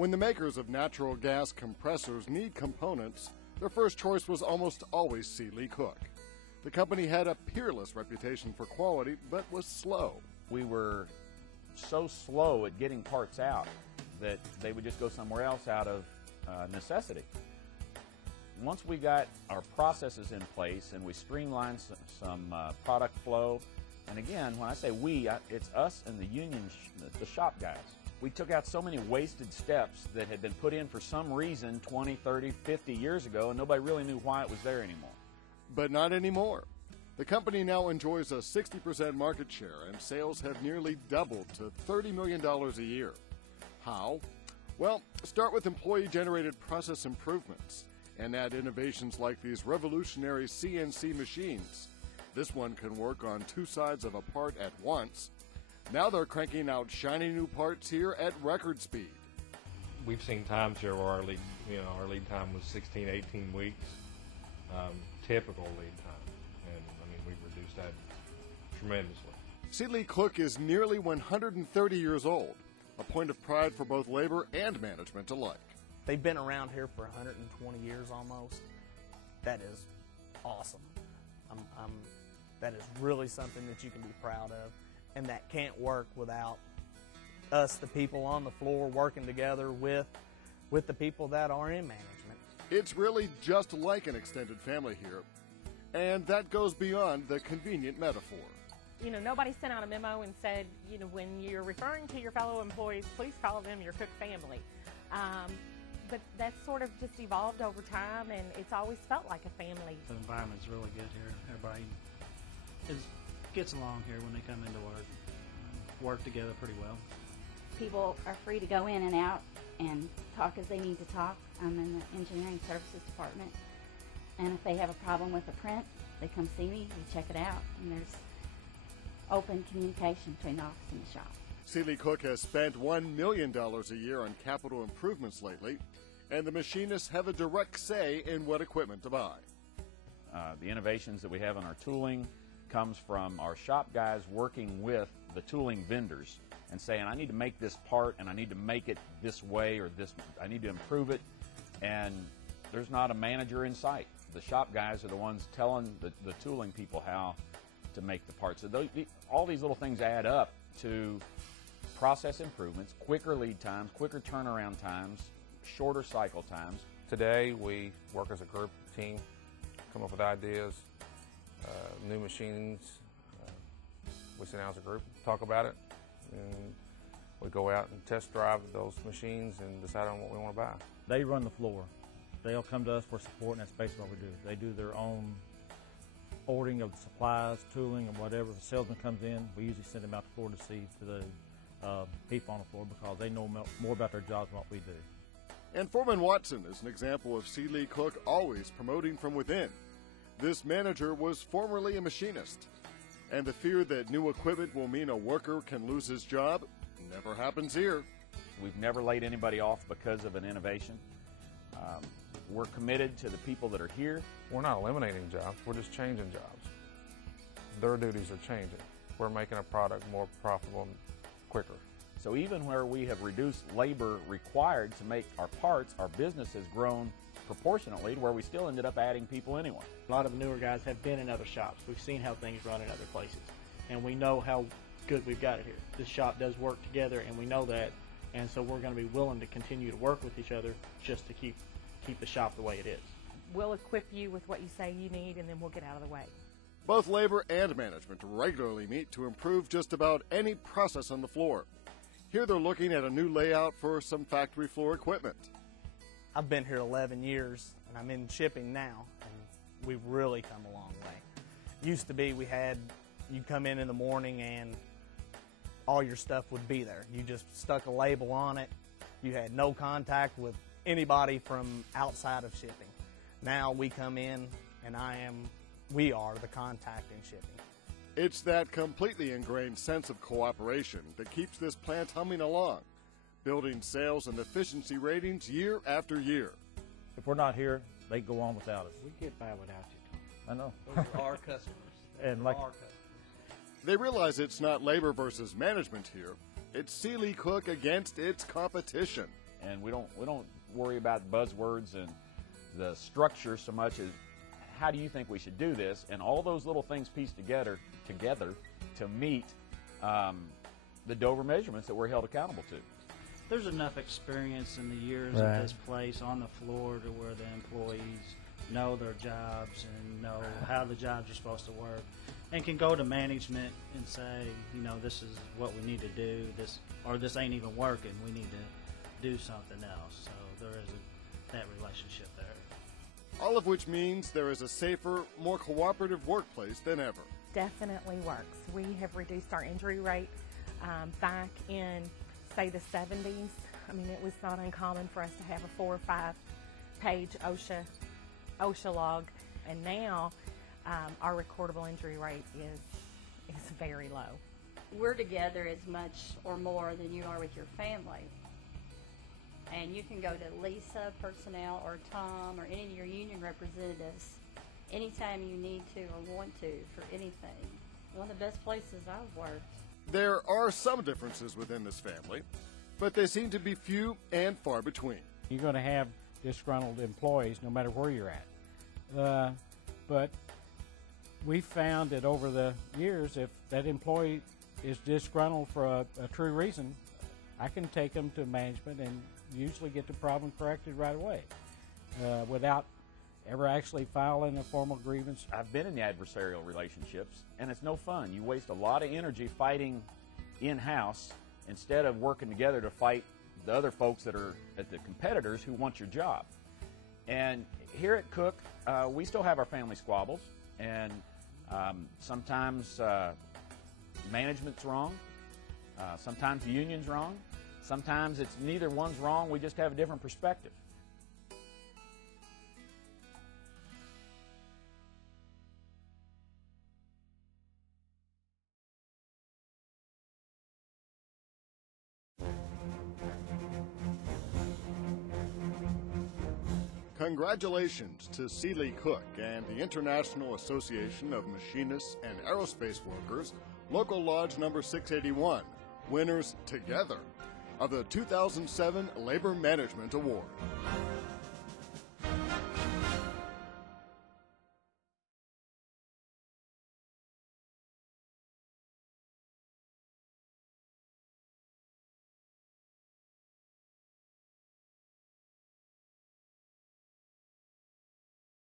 When the makers of natural gas compressors need components, their first choice was almost always Seeley Cook. The company had a peerless reputation for quality, but was slow. We were so slow at getting parts out that they would just go somewhere else out of necessity. Once we got our processes in place and we streamlined some product flow, and again, when I say we, it's us and the union, the shop guys. We took out so many wasted steps that had been put in for some reason 20, 30, 50 years ago, and nobody really knew why it was there anymore. But not anymore. The company now enjoys a 60% market share, and sales have nearly doubled to $30 million a year. How? Well, start with employee-generated process improvements and add innovations like these revolutionary CNC machines. This one can work on two sides of a part at once. Now they're cranking out shiny new parts here at record speed. We've seen times here where our lead time was 16, 18 weeks, typical lead time. And I mean, we've reduced that tremendously. Seeley Cook is nearly 130 years old, a point of pride for both labor and management alike. They've been around here for 120 years almost. That is awesome. That is really something that you can be proud of, and that can't work without us, the people on the floor, working together with the people that are in management. It's really just like an extended family here, and that goes beyond the convenient metaphor. You know, nobody sent out a memo and said, you know, when you're referring to your fellow employees, please call them your Cook family. But that's sort of just evolved over time, and it's always felt like a family. The environment's really good here. Everybody gets along here when they come into work together pretty well. People are free to go in and out and talk as they need to talk. I'm in the engineering services department, and if they have a problem with a print, they come see me, we check it out, and there's open communication between the office and the shop. Seeley Cook has spent $1 million a year on capital improvements lately, and the machinists have a direct say in what equipment to buy. The innovations that we have in our tooling comes from our shop guys working with the tooling vendors and saying, I need to make this part and I need to make it this way, or this, I need to improve it, and there's not a manager in sight. The shop guys are the ones telling the tooling people how to make the parts. So all these little things add up to process improvements, quicker lead times, quicker turnaround times, shorter cycle times. Today we work as a group team, come up with ideas, new machines. We sit down as a group, talk about it, and we go out and test drive those machines and decide on what we want to buy. They run the floor. They'll come to us for support, and that's basically what we do. They do their own ordering of supplies, tooling, or whatever. If a salesman comes in, we usually send them out the floor to see to the people on the floor, because they know more about their jobs than what we do. And Foreman Watson is an example of Seeley Cook always promoting from within. This manager was formerly a machinist, and the fear that new equipment will mean a worker can lose his job never happens here. We've never laid anybody off because of an innovation. We're committed to the people that are here. We're not eliminating jobs, we're just changing jobs. Their duties are changing. We're making a product more profitable and quicker. So even where we have reduced labor required to make our parts, our business has grown proportionately to where we still ended up adding people anyway. A lot of the newer guys have been in other shops. We've seen how things run in other places, and we know how good we've got it here. This shop does work together, and we know that, and so we're going to be willing to continue to work with each other just to keep the shop the way it is. We'll equip you with what you say you need, and then we'll get out of the way. Both labor and management regularly meet to improve just about any process on the floor. Here they're looking at a new layout for some factory floor equipment. I've been here 11 years, and I'm in shipping now, and we've really come a long way. Used to be you'd come in the morning and all your stuff would be there. You just stuck a label on it. You had no contact with anybody from outside of shipping. Now we come in, and we are the contact in shipping. It's that completely ingrained sense of cooperation that keeps this plant humming along, building sales and efficiency ratings year after year. If we're not here, they go on without us. We get by without you, Tom. I know. Those are our customers. And like our customers. They realize it's not labor versus management here. It's Seeley Cook against its competition. and we don't worry about buzzwords and the structure so much as how do you think we should do this, and all those little things pieced together to meet the Dover measurements that we're held accountable to. There's enough experience in the years Right. of this place on the floor to where the employees know their jobs and know how the jobs are supposed to work, and can go to management and say, you know, this is what we need to do, this ain't even working, we need to do something else. So there is that relationship there. All of which means there is a safer, more cooperative workplace than ever. Definitely works. We have reduced our injury rate back in, say, the 70s. I mean, it was not uncommon for us to have a 4 or 5 page OSHA log, and now our recordable injury rate is very low. We're together as much or more than you are with your family. And you can go to Lisa, personnel, or Tom, or any of your union representatives anytime you need to or want to for anything. One of the best places I've worked. There are some differences within this family, but they seem to be few and far between. You're going to have disgruntled employees no matter where you're at. But we found that over the years, if that employee is disgruntled for a true reason, I can take them to management and usually get the problem corrected right away without ever actually filing a formal grievance. I've been in the adversarial relationships, and it's no fun. You waste a lot of energy fighting in-house instead of working together to fight the other folks that are at the competitors who want your job. And here at Cook, we still have our family squabbles, and sometimes management's wrong, sometimes the union's wrong, sometimes it's neither one's wrong, we just have a different perspective. Congratulations to Seeley Cook and the International Association of Machinists and Aerospace Workers, Local Lodge number 681, winners together of the 2007 Labor Management Award.